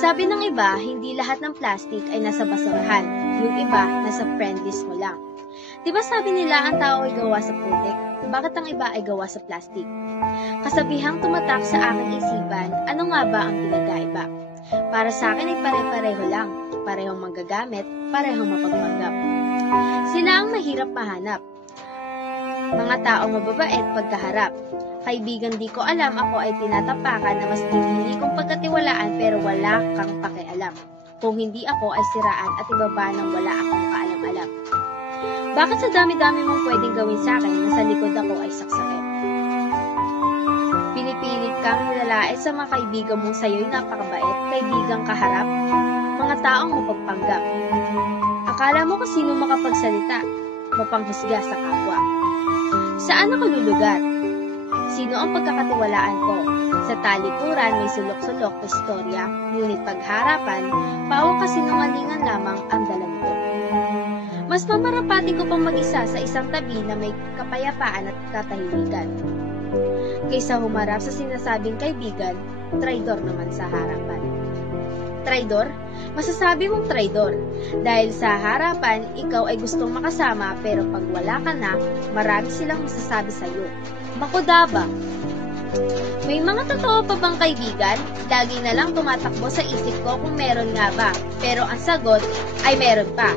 Sabi ng iba, hindi lahat ng plastic ay nasa basurahan. Yung iba, nasa friend list mo lang. Diba sabi nila ang tao ay gawa sa putik? Bakit ang iba ay gawa sa plastic? Kasabihang tumatak sa aking isipan, ano nga ba ang pinagkaiba? Para sa akin ay pare-pareho lang. Parehong manggagamit, parehong mapagpanggap. Sila ang mahirap mahanap. Mga taong mababait pagkaharap. Kaibigan di ko alam, ako ay tinatapakan na mas pinili kong pagkatiwalaan pero wala kang pakialam. Kung hindi ako ay siraan at ibaba nang wala akong kaalam-alam. Bakit sa dami-dami mong pwedeng gawin sa akin na sa likod ako ay saksakin? Pinipilit kang nilalait sa mga kaibigan mong sa'yo'y napakabait, kaibigang kaharap, mga taong mapagpanggap. Akala mo kung sino makapagsalita, mapanghusga sa kapwa. Saan ako lulugar? Sino ang pagkakatiwalaan ko? Sa talikuran may sulok-sulok o istorya, ngunit pagharapan, pawang kasinungalingan lamang ang dala nito. Mas mamarapati ko pang mag-isa sa isang tabi na may kapayapaan at katahimikan. Kaysa humarap sa sinasabing kaibigan, traidor naman sa harapan. Traidor? Masasabi mong traidor. Dahil sa harapan, ikaw ay gustong makasama pero pag wala ka na, marami silang masasabi sa iyo. Makudaba. May mga totoo pa bang kaibigan? Lagi na lang tumatakbo sa isip ko kung meron nga ba. Pero ang sagot ay meron pa.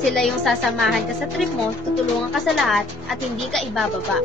Sila yung sasamahan ka sa trip mo, tutulungan ka sa lahat at hindi ka ibababa.